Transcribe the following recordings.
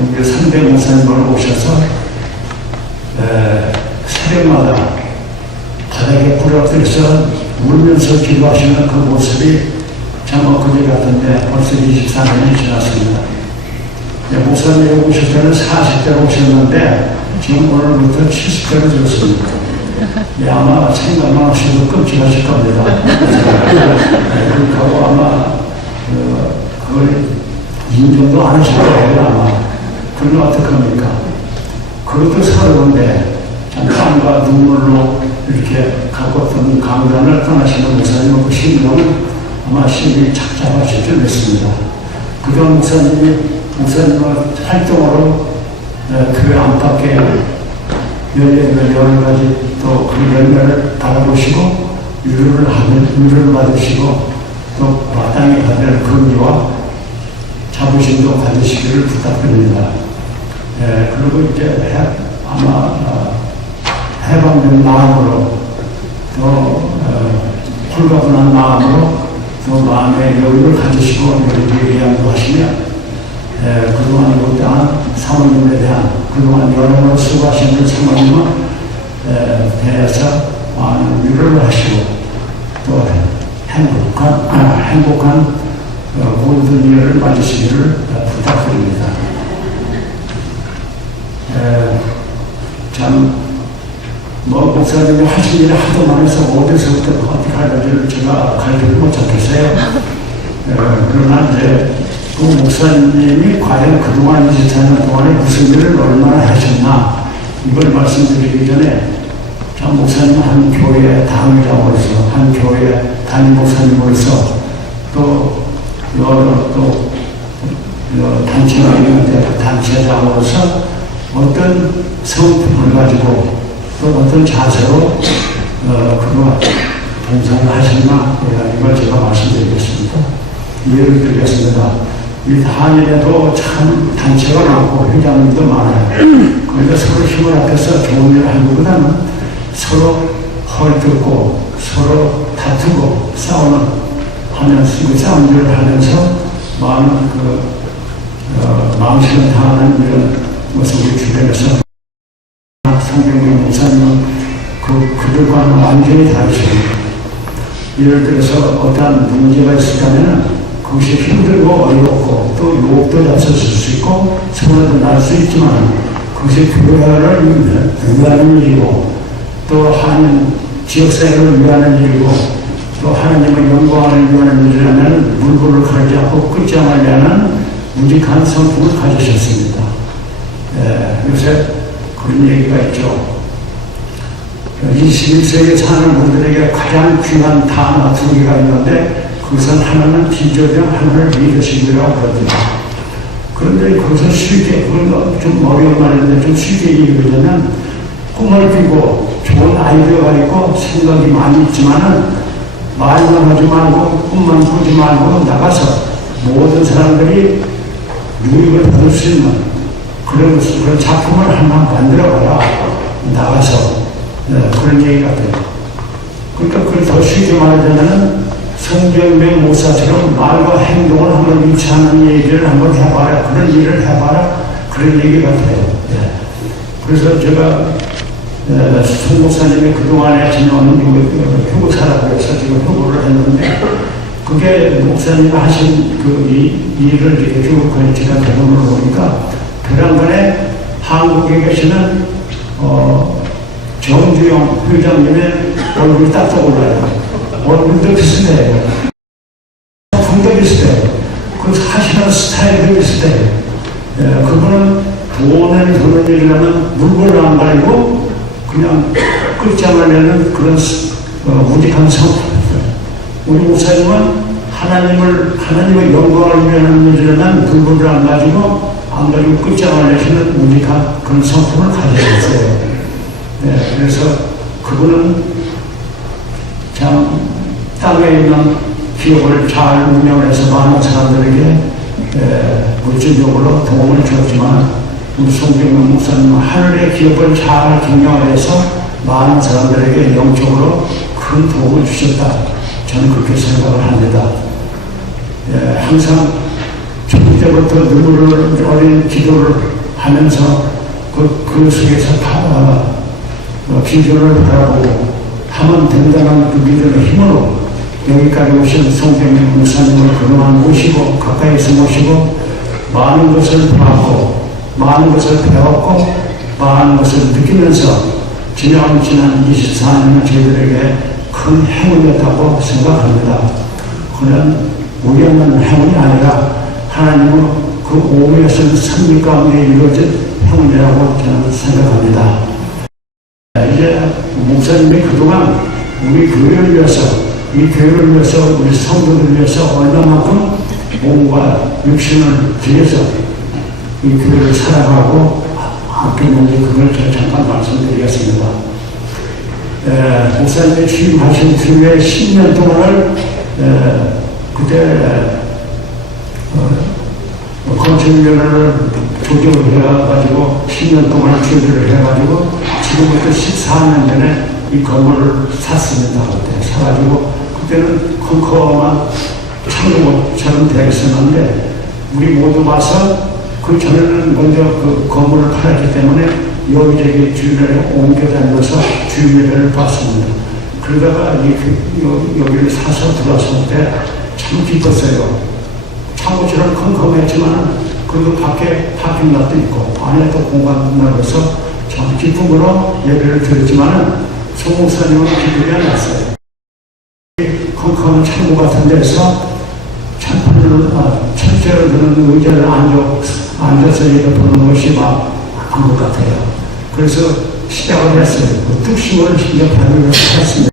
우리 선배 목사님을 오셔서 새벽마다 바닥에 부러뜨려서 울면서 기도하시는 그 모습이 참 엊그제 같은데 벌써 24년이 지났습니다. 목사님이 오실 때는 40대로 오셨는데 지금 오늘부터 70대로 되었습니다. 아마 생각만 하셔도 끔찍하실 겁니다. 그렇다고 아마 그걸 인정도 안 하실 거예요. 아마 그러면 어떡합니까? 그것도 서러운데 참 땀과 눈물로 이렇게 가꿨던 강단을 떠나시는 목사님의 그 심정은 아마 심히 착잡하실 줄 믿습니다. 그동안 목사님의 활동으로 교회 안팎에 여러 가지 또 그 열매를 바라보시고 위로를 받으시고 또 마땅히 받을 긍지와 자부심도 가지시기를 부탁드립니다. 그리고 이제 아마 해방된 마음으로 또 홀가분한 마음으로 또 마음의 여유를 가지시고 여기에 양보하시면 그동안 못다한 사모님에 대한 그동안 여러모로 수고하신 사모님은 대해서 많은 위로를 하시고 또 행복한 모든 일을 맞으시기를 부탁드립니다. 목사님이 하신 일이 하도 많아서 어디서부터 어떻게 하는지를 제가 가르치지 못하겠어요. 그러나 이제 그 목사님이 과연 그동안 24년 동안에 무슨 일을 얼마나 하셨나 이걸 말씀드리기 전에 참 목사님 한 교회 당회장으로서 한 교회 담임 목사님으로서 또 여러 또 단체가 있는데 단체장으로서 어떤 성품을 가지고 또 어떤 자세로 그동안 봉사를 하셨나 이걸 제가 말씀드리겠습니다. 예를 들겠습니다. 이 한인에도 참 단체가 많고 회장님도 많아요. 그런데 서로 힘을 합해서 좋은 일을 하는 것보다는 서로 헐뜯고 서로 다투고 싸운 일을 하면서 많은 마음씨를 당하는 이런 모습을 주변에서 성경님 목사님은 그들과는 완전히 다르십니다. 예를 들어서 어떠한 문제가 있을까면 그것이 힘들고 어렵고 또 유혹도 잡혔을 수 있고 손해도 날 수 있지만 그것이 교회를 위하는 일이고 또 하는 지역사회를 위하는 일이고 또 하나님의 영광을 위하는 일이라면 물불을 가리지 않고 끝장을 내는 무직한 성품을 가지셨습니다. 요새 그런 얘기가 있죠. 21세기에 사는 분들에게 가장 귀한 단어 두 개가 있는데 그것은 하나는 비전형, 하나는 리더십이라고 그러거든요. 그런데 그것을 쉽게, 그건 좀 어려운 말인데 좀 쉽게 얘기하자면 꿈을 꾸고 좋은 아이디어가 있고 생각이 많이 있지만은 말만 하지 말고 꿈만 꾸지 말고 나가서 모든 사람들이 유익을 받을 수 있는 그런 작품을 하나 만들어봐라. 나가서 그런 얘기 같아요. 그러니까 그걸 더 쉽게 말하자면 성경명 목사처럼 말과 행동을 한번 일치하는 얘기를 한번 해봐라. 그런 일을 해봐라. 그런 얘기 같아요. 그래서 제가 송 목사님이 그동안에 지내오는 휴고사라고 해서 지금 휴고를 했는데 그게 목사님이 하신 그 일을 이렇게 쭉 제가 경험을 보니까 그런간에 한국에 계시는 정주영 회장님의 얼굴이 딱 떠올라요. 얼굴도 비슷해요. 성품도 비슷해요. 그 하시는 스타일도 비슷해요. 그분은 돈을 그런 일을 하면 물건을 안 가리고 그냥 끝장을 내는 그런 우직한 성품이었어요. 우리 목사님은 하나님의 영광을 위하는 일을 하면 물건을 안 가지고 끝장을 내시는 우직한 그런 성품을 가지셨어요. 그래서 그분은 참 땅에 있는 기업을 잘 운영해서 많은 사람들에게 물질적으로 도움을 줬지만 우리 송병근 목사님은 하늘의 기업을 잘 경영해서 많은 사람들에게 영적으로 큰 도움을 주셨다. 저는 그렇게 생각을 합니다. 항상 초기 때부터 눈물을 어린 기도를 하면서 그 속에서 다 비전을 바라보고 하면 된다는 그 믿음의 힘으로 여기까지 오신 송병민 목사님을 그동안 모시고 가까이서 모시고 많은 것을 보았고 많은 것을 배웠고 많은 것을 느끼면서 지난 24년은 저희들에게 큰 행운이었다고 생각합니다. 그는 우연한 행운이 아니라 하나님의 그 오묘하신 섭리 가운데 이루어진 행운이라고 저는 생각합니다. 이제 목사님이 그동안 우리 교회를 위해서, 이 교회를 위해서, 우리 성도들을 위해서 얼마만큼 몸과 육신을 들여서 이 교회를 살아가고 아꼈는지 그걸 제가 잠깐 말씀드리겠습니다. 목사님이 취임하신 뒤에 10년 동안을 그때 건축위원회를 조정을 해가지고 10년 동안 조정을 해가지고 지금부터 14년 전에 이 건물을 샀습니다. 그때 사가지고 그때는 컴컴한 창고처럼 되어 있었는데 우리 모두 와서 그 전에는 먼저 그 건물을 팔았기 때문에 여기저기 주변에 옮겨 다니면서 주변을 봤습니다. 그러다가 여기를 사서 들어왔을 때 참 기뻤어요. 창고처럼 컴컴했지만 그래도 밖에 파킹락도 있고 안에 또 공간 넓어서 참 기쁨으로 예배를 드렸지만 송 목사님은 기분이 안 났어요. 컴컴한 창고 같은 데서 철저히 드는 의자를 앉아서 예배 보는 것이 막 안 것 같아요. 그래서 시작을 했어요. 뚝심을 시작하려고 했습니다.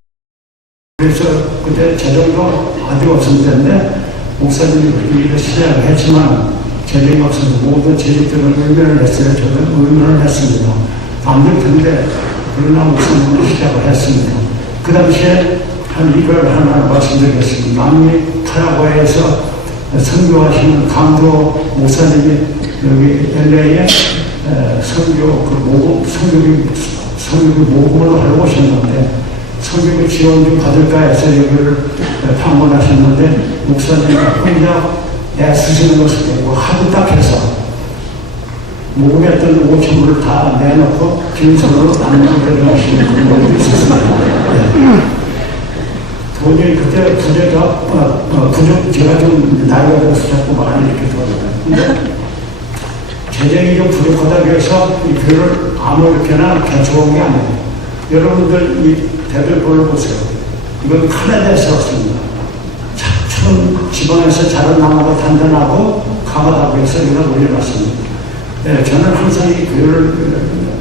그래서 그때 재정도 아주 없을 때인데 목사님이 그렇게 시작을 했지만 재정이 없어서 모든 재직들은 의면을 했어요. 저는 의면을 했습니다. 안 될 텐데 그러나 목사님은 시작을 했습니다. 그 당시에 한 이걸 하나 말씀드리겠습니다. 남미 파라과이에서 선교하시는 강도 목사님이 여기 LA에 선교비 모금을 하러 오셨는데 선교비 지원 좀 받을까 해서 여기를 방문하셨는데 목사님이 혼자 애쓰시는 것을 보고 하도 딱해서 모금했던 5천불을 다 내놓고 빈손으로 나누는 하시는 그런 분도 있었습니다. 도저히 그때 제가 좀 나이가 들어서 자꾸 많이 이렇게 도와줘요. 근데 재정이 좀 부족하다고 해서 이 교회를 아무렇게나 개척한 게 아니에요. 여러분들 이 대들보를 보세요. 이건 카나다에서 왔습니다. 천 지방에서 자란 나무가 단단하고 강하다고 해서 이걸 올려놨습니다. 저는 항상 이 교회를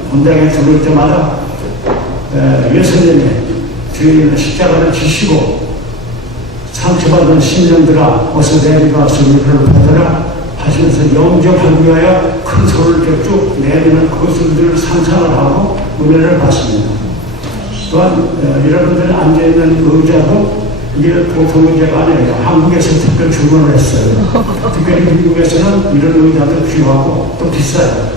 본당에 들어올 때마다 예수님이 뒤에 있는 십자가를 지시고 상처받은 신령들아 어서 내리가 소리를 받아라 하시면서 영접하기 위하여 큰 소리를 쭉 내리는 그것들을 상상을 하고 은혜를 받습니다. 또한 여러분들 앉아있는 의자도 이게 보통 의자가 아니에요. 한국에서 특별 주문을 했어요. 특별히 미국에서는 이런 의자도 귀하고 또 비싸요.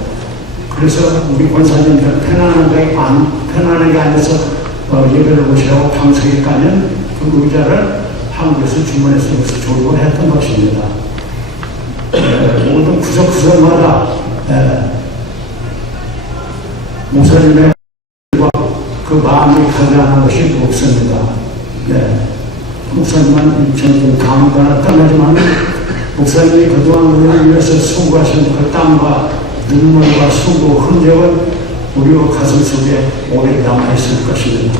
그래서 우리 권사님들 편안하게 앉아서 예배를 보시라고 방송에 가면 그 의자를 한국에서 주문해서 조립을 했던 것입니다. 모든 구석구석마다 목사님의 그 마음이 가장한 것이 없습니다. 목사님만 저는 감사가 떠나지만 목사님이 그동안 우리를 위해서 수고하신 그 땀과 눈물과 수고 흔적은 우리 가슴 속에 오래 남아있을 것입니다.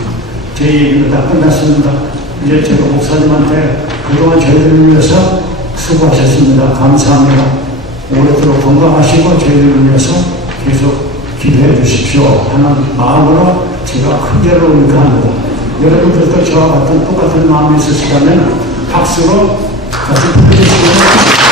제 얘기는 다 끝났습니다. 이제 제가 목사님한테 그동안 저희들을 위해서 수고하셨습니다. 감사합니다. 오래도록 건강하시고 저희들을 위해서 계속 기도해 주십시오 하는 마음으로 제가 큰 절을 올리까 합니다. 여러분들도 저와 같은 똑같은 마음이 있으시다면 박수로 같이 부르시면